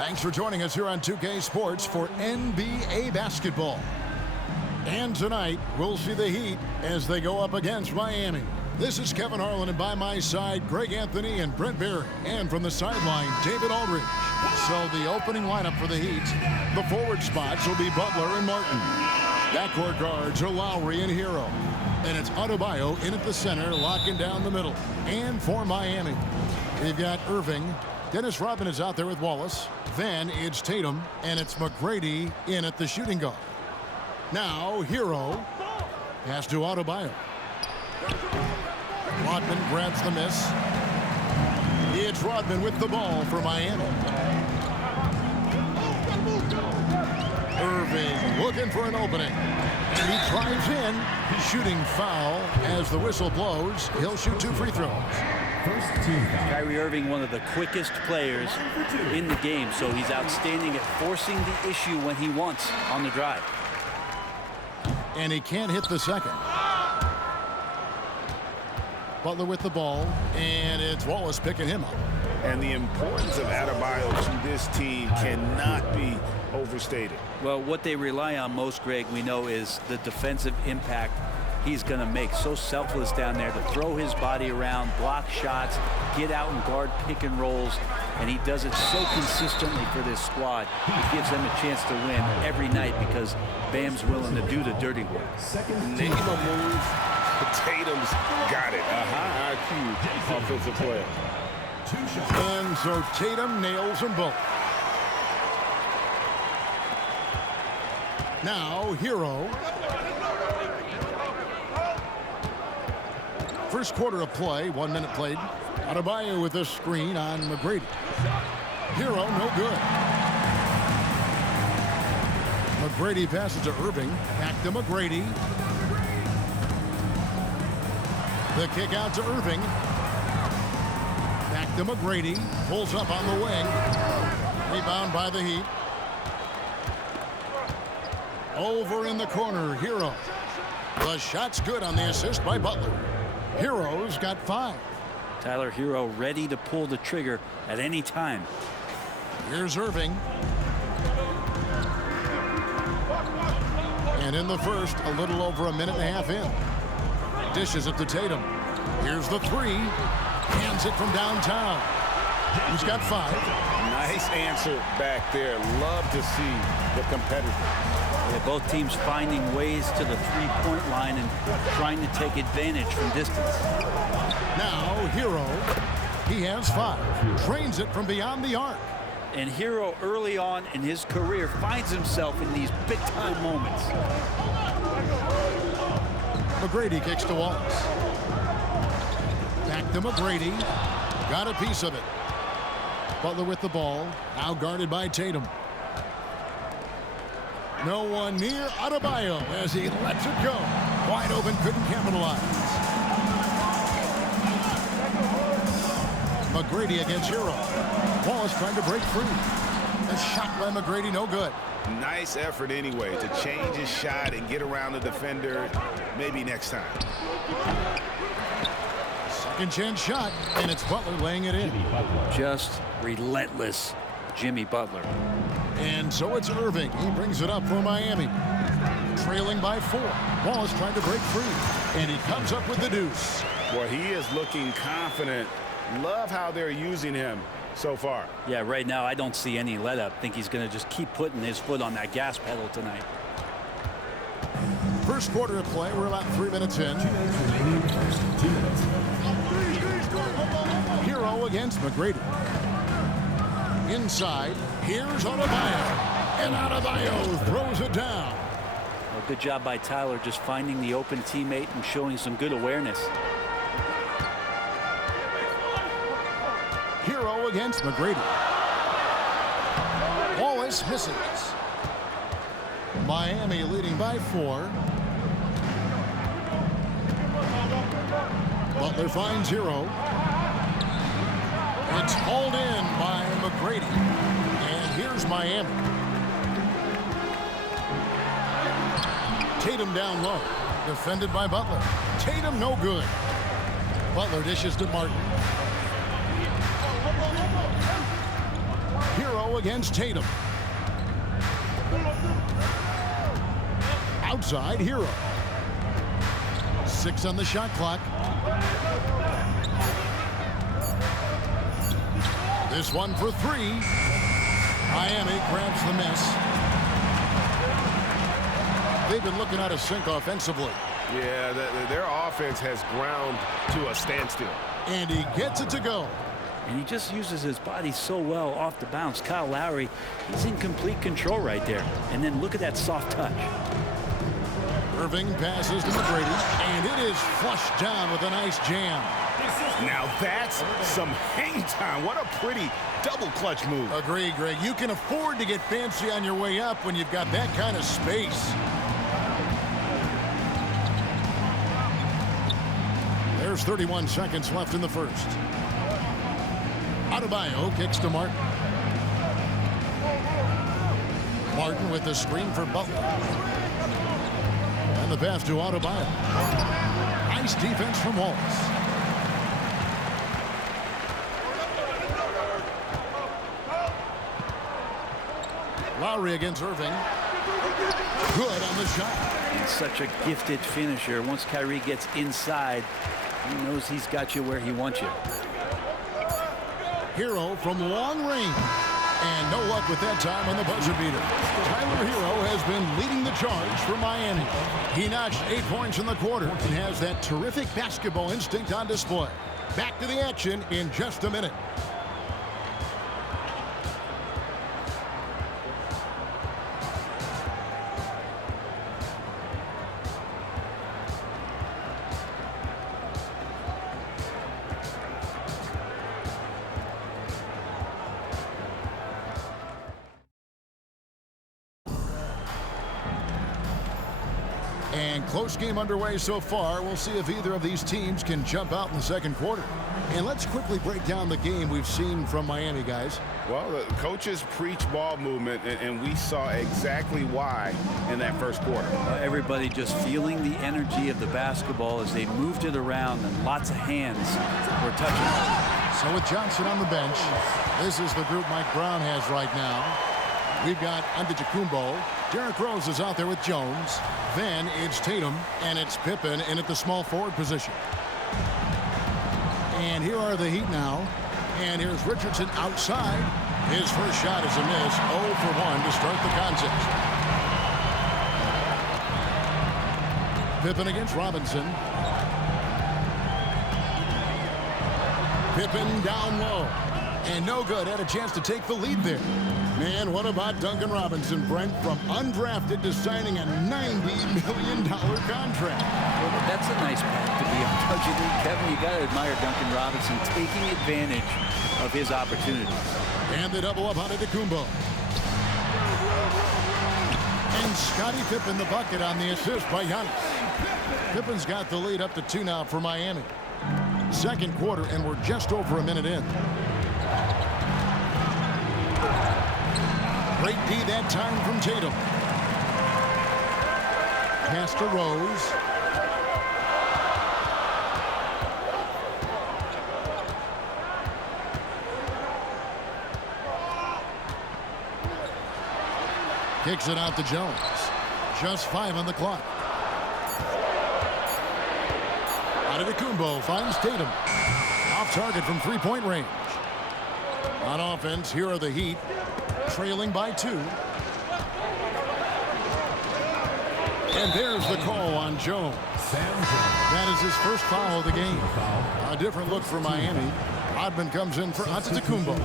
Thanks for joining us here on 2K Sports for NBA basketball. And tonight, we'll see the Heat as they go up against Miami. This is Kevin Harlan, and by my side, Greg Anthony and Brent Berry. And from the sideline, David Aldridge. So the opening lineup for the Heat, the forward spots will be Butler and Martin. Backcourt guards are Lowry and Hero. And it's Adebayo in at the center, locking down the middle. And for Miami, we've got Irving. Dennis Rodman is out there with Wallace. Then it's Tatum, and it's McGrady in at the shooting guard. Now, Hero. Pass to Adebayo. Rodman grabs the miss. It's Rodman with the ball for Miami. Irving looking for an opening. And he drives in. Shooting foul as the whistle blows. He'll shoot 2 free throws. Kyrie Irving, one of the quickest players in the game, so he's outstanding at forcing the issue when he wants on the drive. And he can't hit the second. Butler with the ball, and it's Wallace picking him up. And the importance of Adebayo to this team cannot be overstated. Well, what they rely on most, Greg, we know, is the defensive impact he's going to make. So selfless down there to throw his body around, block shots, get out and guard pick and rolls, and he does it so consistently for this squad. It gives them a chance to win every night because Bam's willing to do the dirty work. Name a move, Tatum's got it. IQ offensive player. And so Tatum nails them both. Now, Hero. First quarter of play, 1 minute played. Adebayo with a screen on McGrady. Hero, no good. McGrady passes to Irving. Back to McGrady. The kick out to Irving. Back to McGrady. Pulls up on the wing. Rebound by the Heat. Over in the corner, Hero. The shot's good on the assist by Butler. Hero's got 5. Tyler Hero ready to pull the trigger at any time. Here's Irving. And in the first, a little over a minute and a half in. Dishes it to Tatum. Here's the 3. Hands it from downtown. He's got 5. Nice answer back there. Love to see the competitors. Yeah, both teams finding ways to the three-point line and trying to take advantage from distance. Now, Hero. He has 5. Trains it from beyond the arc. And Hero early on in his career finds himself in these big-time moments. McGrady kicks to Wallace. Back to McGrady. Got a piece of it. Butler with the ball. Now guarded by Tatum. No one near Adebayo as he lets it go. Wide open, couldn't capitalize. McGrady against Hero. Wallace trying to break free. A shot by McGrady, no good. Nice effort anyway to change his shot and get around the defender. Maybe next time. Second chance shot, and it's Butler laying it in. Just relentless Jimmy Butler. And so it's Irving. He brings it up for Miami. Trailing by 4. Wallace trying to break free. And he comes up with the deuce. Boy, he is looking confident. Love how they're using him so far. Yeah, right now I don't see any let up. Think he's going to just keep putting his foot on that gas pedal tonight. First quarter of play. We're about 3 minutes in. Hero against McGrady. Inside, here's Adebayo. And Adebayo throws it down. Well, good job by Tyler just finding the open teammate and showing some good awareness. Hero against McGrady. Wallace misses. Miami leading by 4. Butler finds Hero. It's hauled in by McGrady. And here's Miami. Tatum down low. Defended by Butler. Tatum no good. Butler dishes to Martin. Hero against Tatum. Outside, Hero. 6 on the shot clock. This one for 3. Miami grabs the miss. They've been looking out of sync offensively. Yeah, their offense has ground to a standstill. And he gets it to go. And he just uses his body so well off the bounce. Kyle Lowry, he's in complete control right there. And then look at that soft touch. Irving passes to McGrady, and it is flushed down with a nice jam. Now that's some hang time. What a pretty double clutch move. Agreed, Greg. You can afford to get fancy on your way up when you've got that kind of space. There's 31 seconds left in the first. Adebayo kicks to Martin. Martin with the screen for Butler. And the pass to Adebayo. Nice defense from Wallace. Lowry against Irving. Good on the shot. And such a gifted finisher. Once Kyrie gets inside, he knows he's got you where he wants you. Hero from long range. And no luck with that time on the buzzer beater. Tyler Hero has been leading the charge for Miami. He notched 8 points in the quarter and has that terrific basketball instinct on display. Back to the action in just a minute. And close game underway so far. We'll see if either of these teams can jump out in the second quarter. And let's quickly break down the game we've seen from Miami, guys. Well, the coaches preach ball movement, and we saw exactly why in that first quarter. Everybody just feeling the energy of the basketball as they moved it around, and lots of hands were touching it. So with Johnson on the bench, this is the group Mike Brown has right now. We've got Antetokounmpo. Derrick Rose is out there with Jones. Then it's Tatum, and it's Pippen in at the small forward position. And here are the Heat now. And here's Richardson outside. His first shot is a miss. 0 for 1 to start the contest. Pippen against Robinson. Pippen down low. And no good. Had a chance to take the lead there. Man, what about Duncan Robinson, Brent, from undrafted to signing a $90 million contract? Well, that's a nice path to be on. Kevin, you got to admire Duncan Robinson taking advantage of his opportunities. And the double up on Antetokounmpo. And Scottie Pippen the bucket on the assist by Giannis. Pippen's got the lead up to 2 now for Miami. Second quarter, and we're just over a minute in. Great D that time from Tatum. Pass to Rose. Kicks it out to Jones. Just 5 on the clock. Antetokounmpo finds Tatum. Off target from three-point range. On offense, here are the Heat. Trailing by 2. And there's the call on Jones. That is his first foul of the game. A different look for Miami. Rodman comes in for Antetokounmpo.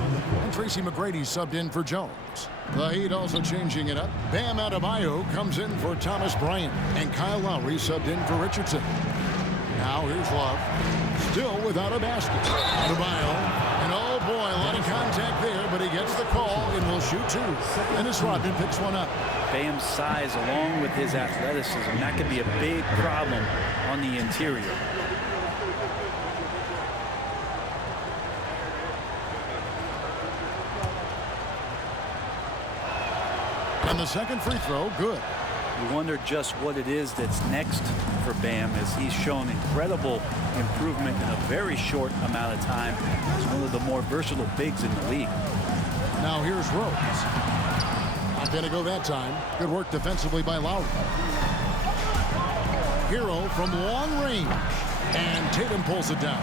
And Tracy McGrady subbed in for Jones. The Heat also changing it up. Bam Adebayo comes in for Thomas Bryant. And Kyle Lowry subbed in for Richardson. Now here's Love. Still without a basket. Adebayo. And oh boy, a lot of contact there, but he gets the call and will shoot 2. And as Rodman picks one up. Bam's size along with his athleticism, that could be a big problem on the interior. And the second free throw, good. You wonder just what it is that's next for Bam, as he's shown incredible improvement in a very short amount of time. He's one of the more versatile bigs in the league. Now here's Rose. Not going to go that time. Good work defensively by Lowry. Hero from long range. And Tatum pulls it down.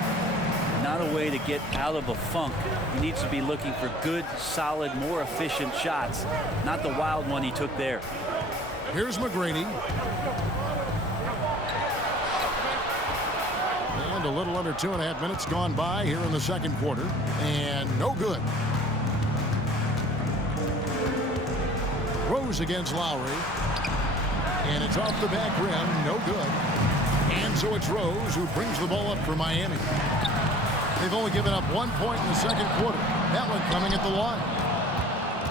Not a way to get out of a funk. He needs to be looking for good, solid, more efficient shots. Not the wild one he took there. Here's McGrady. And a little under 2.5 minutes gone by here in the second quarter. And no good. Rose against Lowry. And it's off the back rim. No good. And so it's Rose who brings the ball up for Miami. They've only given up 1 point in the second quarter. That one coming at the line.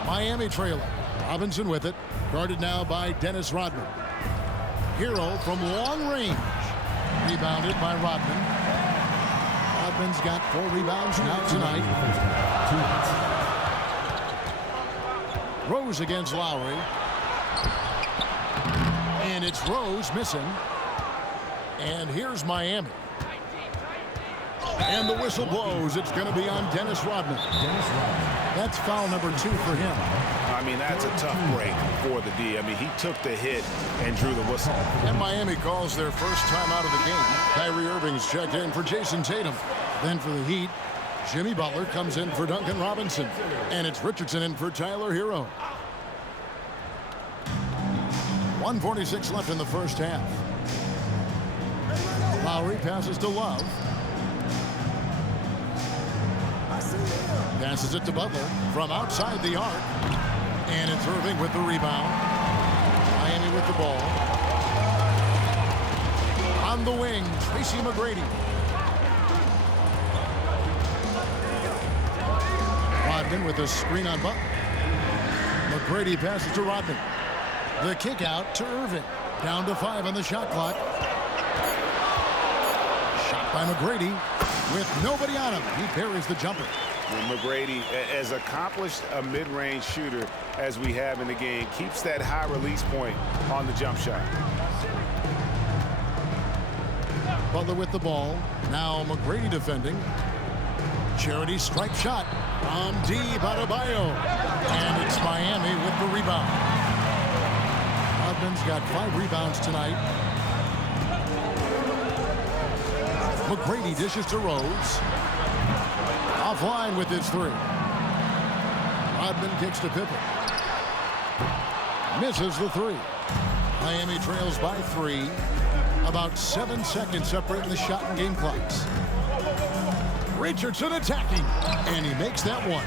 Miami trailing. Robinson with it. Guarded now by Dennis Rodman. Hero from long range. Rebounded by Rodman. Rodman's got 4 rebounds now tonight. Rose against Lowry. And it's Rose missing. And here's Miami. And the whistle blows. It's going to be on Dennis Rodman. That's foul number 2 for him. I mean, that's a tough break for the D. I mean, he took the hit and drew the whistle. And Miami calls their first time out of the game. Kyrie Irving's checked in for Jason Tatum. Then for the Heat, Jimmy Butler comes in for Duncan Robinson. And it's Richardson in for Tyler Hero. 1:46 left in the first half. Lowry passes to Love. Passes it to Butler from outside the arc. And it's Irving with the rebound. Miami with the ball. On the wing, Tracy McGrady. Rodman with a screen on Butler. McGrady passes to Rodman. The kick out to Irving. Down to 5 on the shot clock. Shot by McGrady with nobody on him. He buries the jumper. McGrady, as accomplished a mid-range shooter as we have in the game, keeps that high release point on the jump shot. Butler with the ball. Now McGrady defending. Charity strike shot. On deep, Adebayo. And it's Miami with the rebound. Rodman's got 5 rebounds tonight. McGrady dishes to Rose. Offline with his 3. Rodman kicks to Pippen. Misses the 3. Miami trails by 3. About 7 seconds separating the shot and game clocks. Richardson attacking. And he makes that one.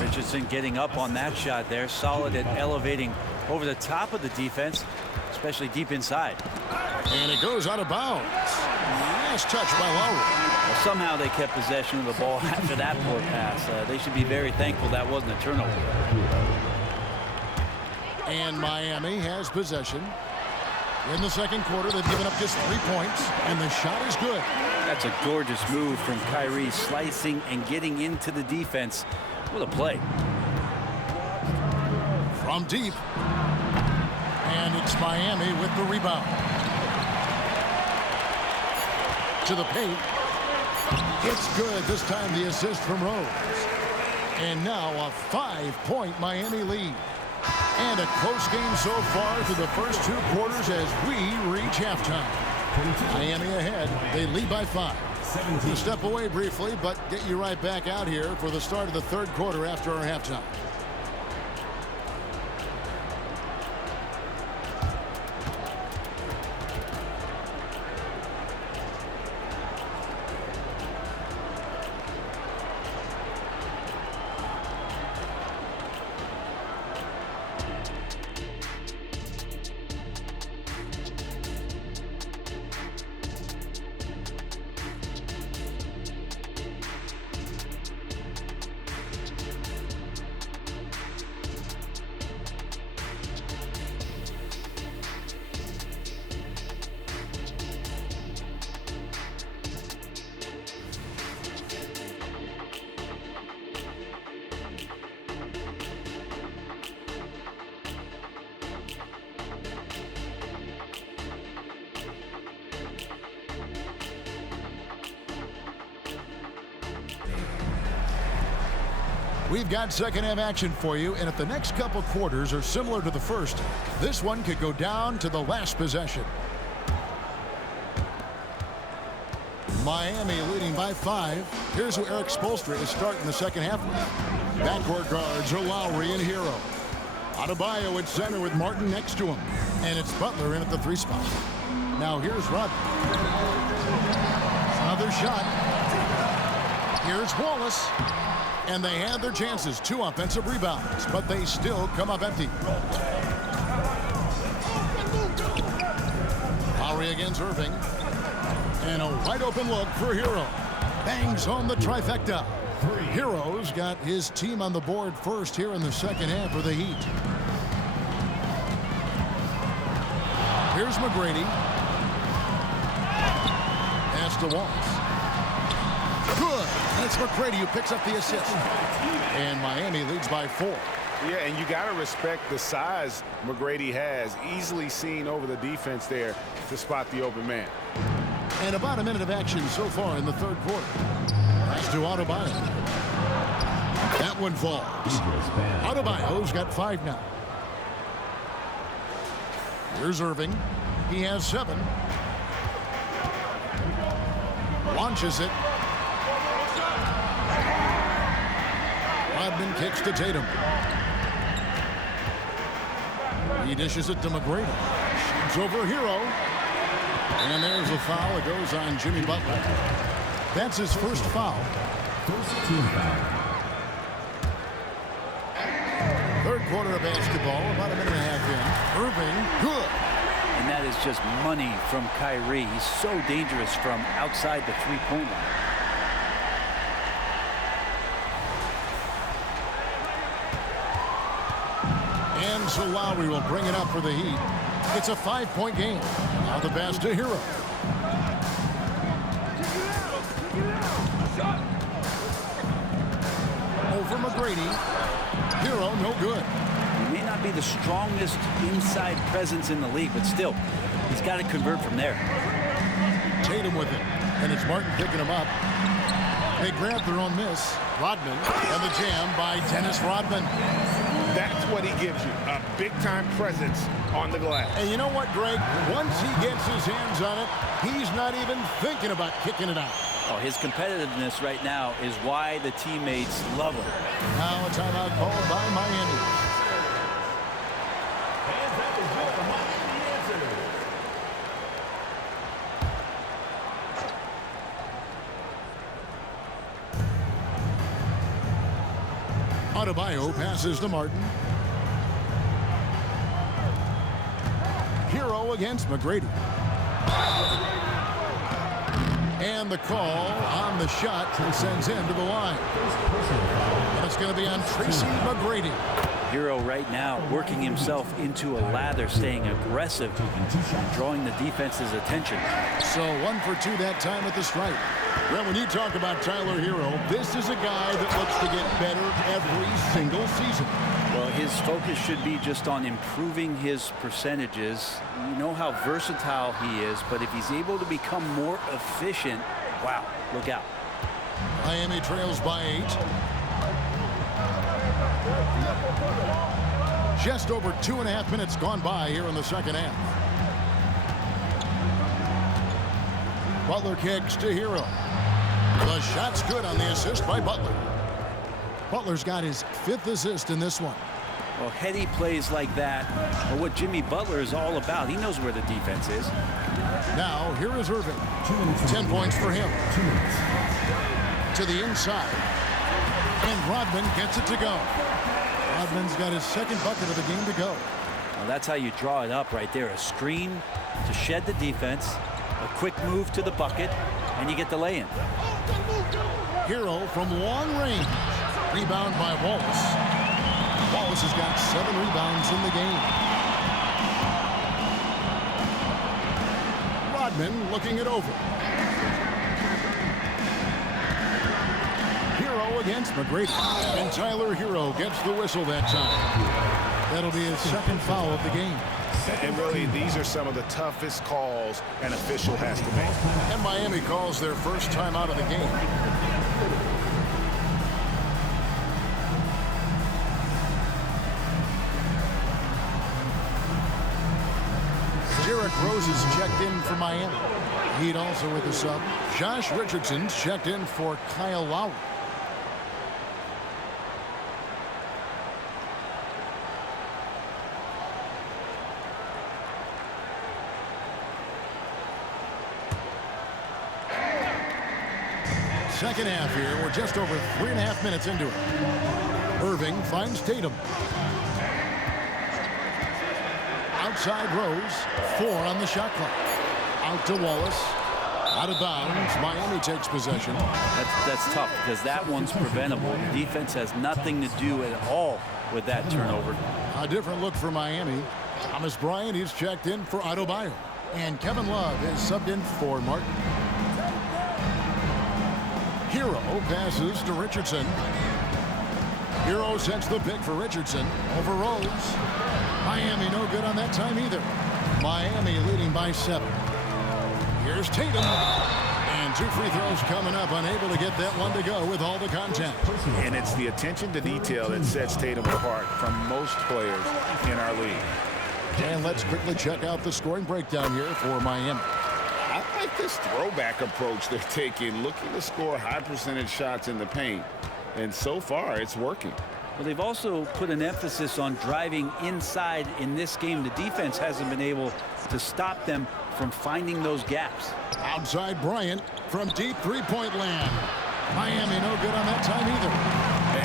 Richardson getting up on that shot there. Solid at elevating over the top of the defense, especially deep inside. And it goes out of bounds. Nice touch by Lowry. Well, somehow they kept possession of the ball after that poor pass. They should be very thankful that wasn't a turnover. And Miami has possession. In the second quarter, they've given up just 3 points, and the shot is good. That's a gorgeous move from Kyrie, slicing and getting into the defense. What a play. From deep. And it's Miami with the rebound. To the paint. It's good. This time the assist from Rose. And now a 5-point Miami lead. And a close game so far through the first 2 quarters as we reach halftime. Miami ahead. They lead by 5. We'll step away briefly, but get you right back out here for the start of the third quarter after our halftime. We've got second half action for you, and if the next couple quarters are similar to the first, this one could go down to the last possession. Miami leading by 5. Here's who Eric Spoelstra is starting the second half with. Backcourt guards are Lowry and Hero. Adebayo at center with Martin next to him. And it's Butler in at the 3 spot. Now here's Rodman. Another shot. Here's Wallace. And they had their chances. 2 offensive rebounds, but they still come up empty. Lowry against Irving. And a wide open look for Hero. Bangs home the trifecta. Hero's got his team on the board first here in the second half for the Heat. Here's McGrady. Pass to Wallace. Good. And it's McGrady who picks up the assist. And Miami leads by 4. Yeah, and you got to respect the size McGrady has. Easily seen over the defense there to spot the open man. And about a minute of action so far in the third quarter. Pass to Adebayo. That one falls. Adebayo's got 5 now. Here's Irving. He has 7. Launches it. Rodman kicks to Tatum. He dishes it to McGrady. Shoots over Hero. And there's a foul. It goes on Jimmy Butler. That's his first foul. First team foul. Third quarter of basketball, about a minute and a half in. Irving, good. And that is just money from Kyrie. He's so dangerous from outside the three-point line. And so Lowry will bring it up for the Heat. It's a 5-point game. Now the pass to Hero. Over McGrady. Hero, no good. He may not be the strongest inside presence in the league, but still, he's got to convert from there. Tatum with it. And it's Martin picking him up. They grab their own miss. Rodman. And the jam by Dennis Rodman. That's what he gives you, a big-time presence on the glass. And you know what, Greg? Once he gets his hands on it, he's not even thinking about kicking it out. Oh, his competitiveness right now is why the teammates love him. Now a timeout called by Miami. Adebayo passes to Martin. Hero against McGrady. And the call on the shot sends him to the line. And it's going to be on Tracy McGrady. Hero right now working himself into a lather, staying aggressive, drawing the defense's attention. So 1 for 2 that time at the stripe. Well, when you talk about Tyler Hero, this is a guy that looks to get better every single season. Well, his focus should be just on improving his percentages. You know how versatile he is, but if he's able to become more efficient, wow, look out. Miami trails by 8. Just over 2.5 minutes gone by here in the second half. Butler kicks to Hero. The shot's good on the assist by Butler. Butler's got his 5th assist in this one. Well, heady plays like that are what Jimmy Butler is all about. He knows where the defense is. Now, here is Irving. 10 points for him. To the inside. And Rodman gets it to go. Rodman's got his 2nd bucket of the game to go. Well, that's how you draw it up right there. A screen to shed the defense, a quick move to the bucket, and you get the lay-in. Hero from long range. Rebound by Wallace. Wallace has got 7 rebounds in the game. Rodman looking it over. Hero against McGrady. And Tyler Hero gets the whistle that time. That'll be his 2nd foul of the game. And really, these are some of the toughest calls an official has to make. And Miami calls their first time out of the game. Derrick Rose is checked in for Miami. Heat also with a sub. Josh Richardson's checked in for Kyle Lowry. Second half here. We're just over 3.5 minutes into it. Irving finds Tatum. Outside Rose. 4 on the shot clock. Out to Wallace. Out of bounds. Miami takes possession. That's tough because that one's preventable. The defense has nothing to do at all with that turnover. A different look for Miami. Thomas Bryant is checked in for Adebayo. And Kevin Love is subbed in for Martin. Hero passes to Richardson. Hero sets the pick for Richardson over Rose. Miami no good on that time either. Miami leading by 7. Here's Tatum. And 2 free throws coming up. Unable to get that one to go with all the contact. And it's the attention to detail that sets Tatum apart from most players in our league. And let's quickly check out the scoring breakdown here for Miami. I like this throwback approach they're taking, looking to score high percentage shots in the paint. And so far, it's working. Well, they've also put an emphasis on driving inside in this game. The defense hasn't been able to stop them from finding those gaps. Outside Bryant from deep three-point land. Miami no good on that time either.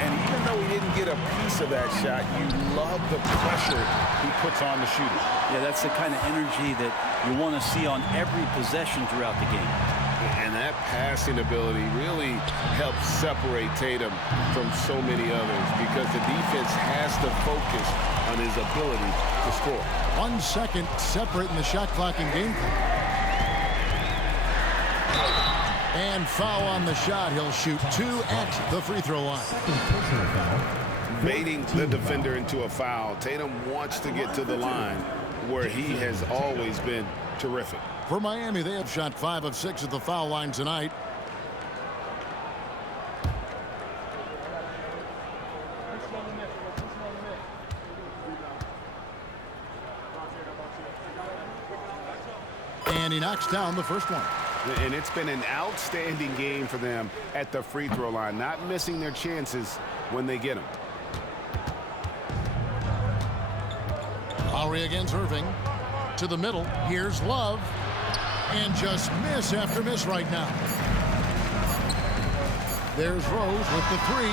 And even though he didn't get a piece of that shot, you love the pressure he puts on the shooter. Yeah, that's the kind of energy that you want to see on every possession throughout the game. And that passing ability really helps separate Tatum from so many others because the defense has to focus on his ability to score. 1 second separating the shot clock and game clock. And foul on the shot. He'll shoot 2 at the free throw line. Baiting the defender into a foul. Tatum wants to get to the line where he has always been terrific. For Miami, they have shot 5 of 6 at the foul line tonight. And he knocks down the first one. And it's been an outstanding game for them at the free throw line, not missing their chances when they get them. Lowry against Irving. To the middle. Here's Love. And just miss after miss right now. There's Rose with the 3.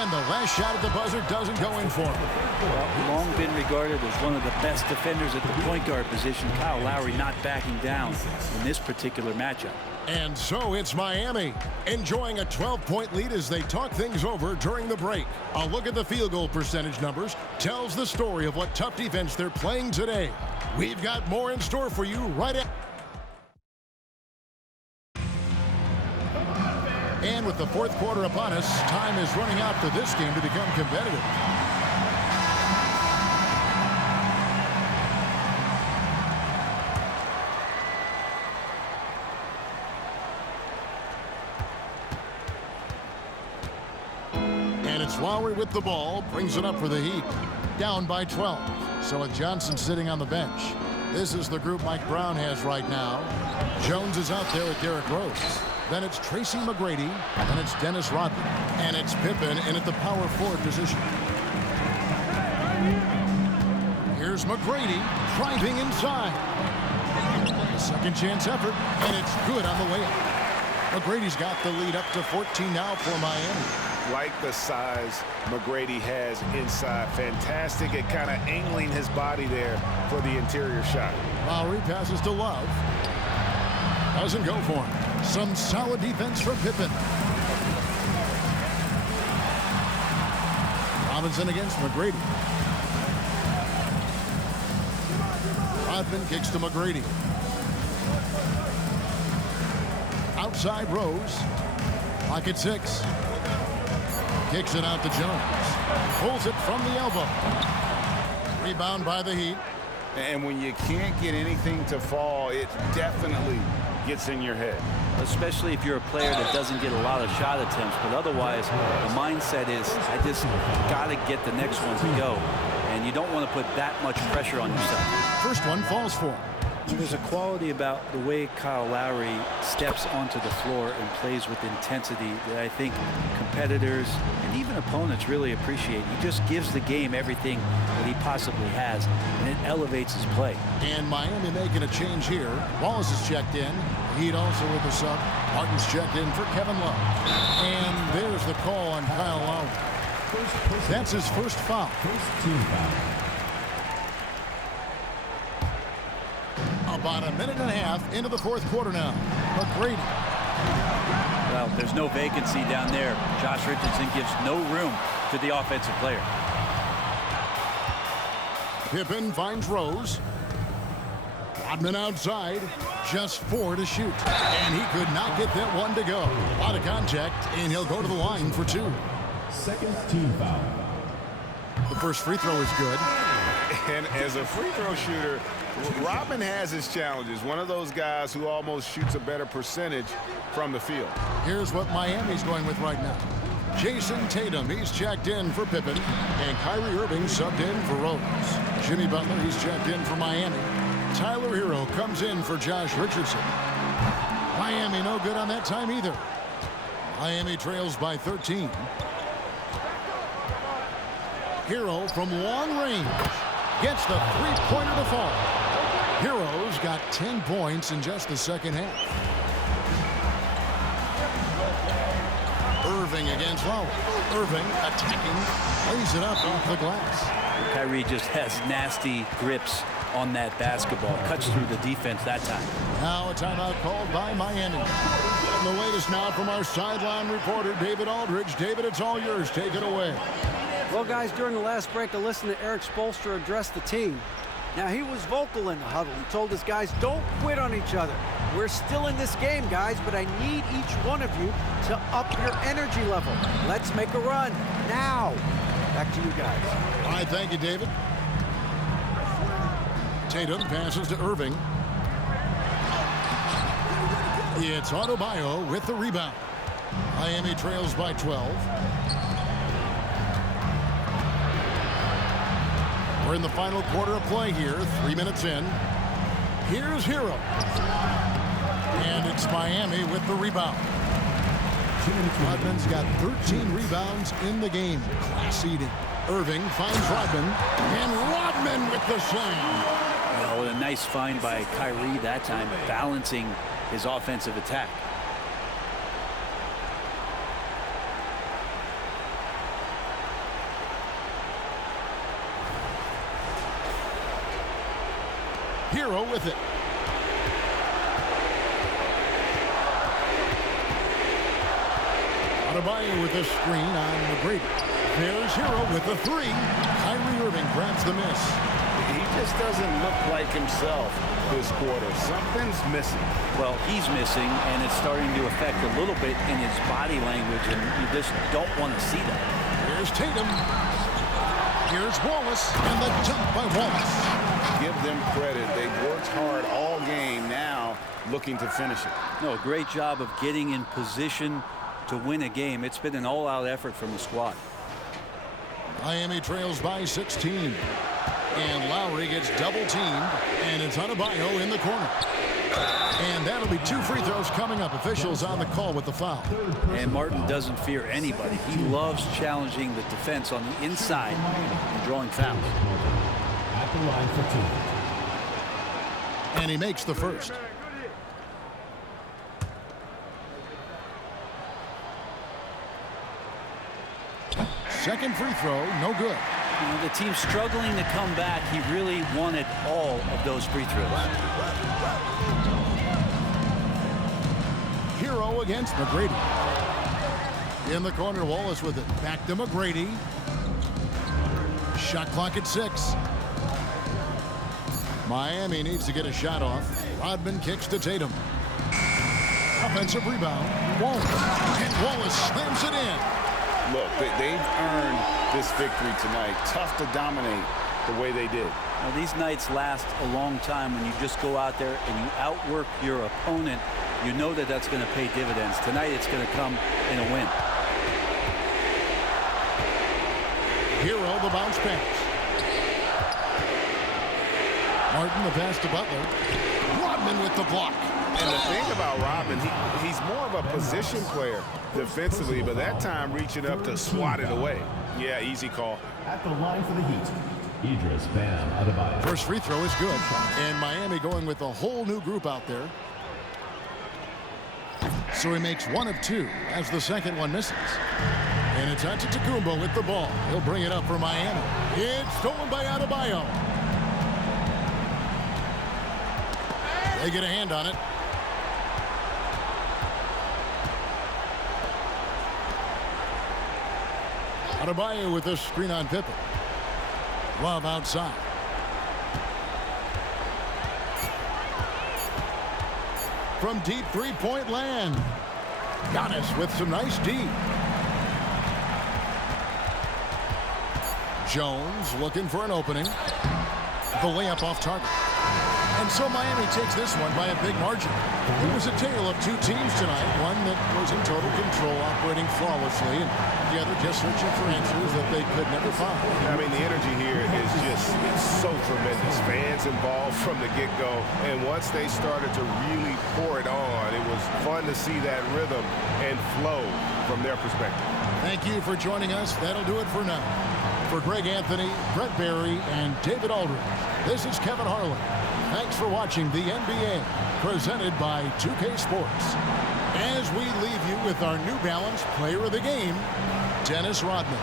And the last shot at the buzzer doesn't go in for him. Well, long been regarded as one of the best defenders at the point guard position. Kyle Lowry not backing down in this particular matchup. And so it's Miami enjoying a 12-point lead as they talk things over during the break. A look at the field goal percentage numbers tells the story of what tough defense they're playing today. We've got more in store for you right at. And with the fourth quarter upon us, time is running out for this game to become competitive. And it's Lowry with the ball, brings it up for the Heat. Down by 12. So with Johnson sitting on the bench, this is the group Mike Brown has right now. Jones is out there with Derrick Rose. Then it's Tracy McGrady, and it's Dennis Rodman, and it's Pippen in at the power forward position. Here's McGrady driving inside. A second chance effort, and it's good on the layup. McGrady's got the lead up to 14 now for Miami. Like the size McGrady has inside. Fantastic at kind of angling his body there for the interior shot. Lowry passes to Love. Doesn't go for him. Some solid defense from Pippen. Robinson against McGrady. Rodman kicks to McGrady. Outside Rose. Pocket 6. Kicks it out to Jones. Pulls it from the elbow. Rebound by the Heat. And when you can't get anything to fall, it definitely gets in your head. Especially if you're a player that doesn't get a lot of shot attempts, but otherwise the mindset is I just got to get the next one to go, and you don't want to put that much pressure on yourself. First one falls for him. There's a quality about the way Kyle Lowry steps onto the floor and plays with intensity that I think competitors and even opponents really appreciate. He just gives the game everything that he possibly has, and it elevates his play. And Miami making a change here. Wallace is checked in. Heat also with the sub. Martin's checked in for Kevin Love. And there's the call on Kyle Lowry. That's his first foul. First team foul. About a minute and a half into the fourth quarter now. McGrady. Well, there's no vacancy down there. Josh Richardson gives no room to the offensive player. Pippen finds Rose. Rodman outside. Just 4 to shoot. And he could not get that one to go. A lot of contact, and he'll go to the line for 2. Second team foul. The first free throw is good. And as a free throw shooter, Rodman has his challenges. One of those guys who almost shoots a better percentage from the field. Here's what Miami's going with right now. Jason Tatum, he's checked in for Pippen. And Kyrie Irving subbed in for Rose. Jimmy Butler, he's checked in for Miami. Tyler Hero comes in for Josh Richardson. Miami no good on that time either. Miami trails by 13. Hero from long range gets the three-pointer to fall. Hero's got 10 points in just the second half. Irving against Lowry. Irving attacking, lays it up off the glass. Kyrie just has nasty grips on that basketball. Cuts through the defense that time. Now a timeout called by Miami. And the latest now from our sideline reporter, David Aldridge. David, it's all yours. Take it away. Well, guys, during the last break, I listened to Eric Spoelstra address the team. Now, he was vocal in the huddle. He told his guys, don't quit on each other. We're still in this game, guys, but I need each one of you to up your energy level. Let's make a run now. Back to you guys. All right, thank you, David. Tatum passes to Irving. It's Adebayo with the rebound. Miami trails by 12. We're in the final quarter of play here, 3 minutes in. Here's Hero. And it's Miami with the rebound. Rodman's got 13 rebounds in the game. Class eating. Irving finds Rodman. And Rodman with the slam. Oh, a nice find by Kyrie that time, balancing his offensive attack. Hero with it. Adebayo with the screen on McGrady. There's Hero with the 3. Kyrie Irving grabs the miss. He just doesn't look like himself this quarter. Something's missing. Well, he's missing, and it's starting to affect a little bit in his body language, and you just don't want to see that. Here's Tatum. Here's Wallace, and the dunk by Wallace. Give them credit. They've worked hard all game, now looking to finish it. No, a great job of getting in position to win a game. It's been an all-out effort from the squad. Miami trails by 16. And Lowry gets double-teamed, and it's Adebayo in the corner. And that'll be 2 free throws coming up. Officials on the call with the foul. And Martin doesn't fear anybody. He loves challenging the defense on the inside and drawing fouls. At the line for 2. And he makes the first. Second free throw, no good. You know, the team's struggling to come back. He really wanted all of those free throws. Hero against McGrady. In the corner, Wallace with it. Back to McGrady. Shot clock at 6. Miami needs to get a shot off. Rodman kicks to Tatum. Offensive rebound. Wallace. And Wallace slams it in. Look, they've earned this victory tonight. Tough to dominate the way they did. Now, these nights last a long time when you just go out there and you outwork your opponent. You know that that's going to pay dividends. Tonight it's going to come in a win. Hero the bounce pass. Martin, the pass to Butler. Rodman with the block. And the thing about Rodman, he's more of a position player defensively, but that time reaching up to swat it away. Yeah, easy call. At the line for the Heat, Idris Bam Adebayo. First free throw is good. And Miami going with a whole new group out there. So he makes 1 of 2 as the second one misses. And it's Antetokounmpo with the ball. He'll bring it up for Miami. It's stolen by Adebayo. They get a hand on it. Adebayo with this screen on Pippen. Love outside. From deep three-point land. Giannis with some nice D. Jones looking for an opening. The layup off target. And so Miami takes this one by a big margin. It was a tale of two teams tonight. One that was in total control, operating flawlessly, and the other just searching for answers that they could never find. I mean, the energy here is just so tremendous. Fans involved from the get-go, and once they started to really pour it on, it was fun to see that rhythm and flow from their perspective. Thank you for joining us. That'll do it for now. For Greg Anthony, Brett Barry, and David Aldridge, this is Kevin Harlan. Thanks for watching the NBA, presented by 2K Sports. As we leave you with our New Balance Player of the Game, Dennis Rodman.